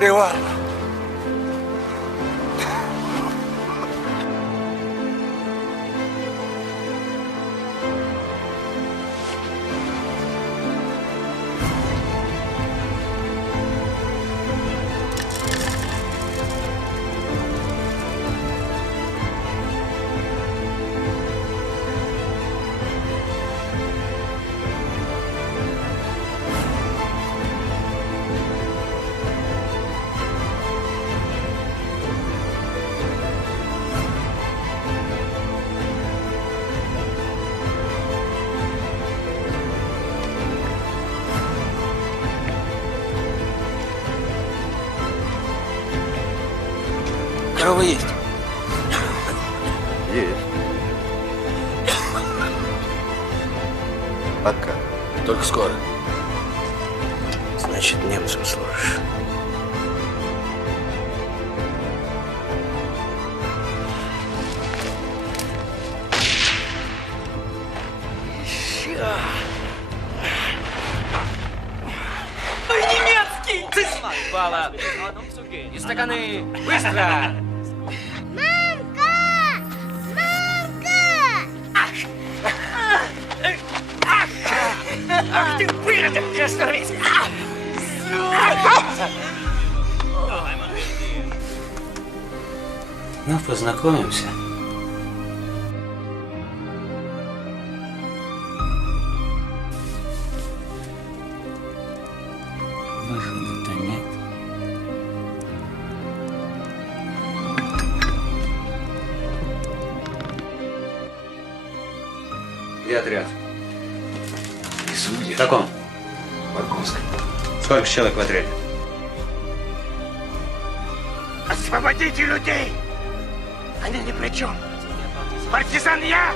привал. Корова есть? Есть. Пока. Только скоро. Значит, немцам служишь. Ой, немецкий! Пала. И стаканы. Быстро! Мамка! Ах ты выродок, красноармейский! Ну, познакомимся. Выхода-то нет. Где отряд? В каком? Морковский. Сколько человек в отряде? Освободите людей! Они ни при чем! Партизан я!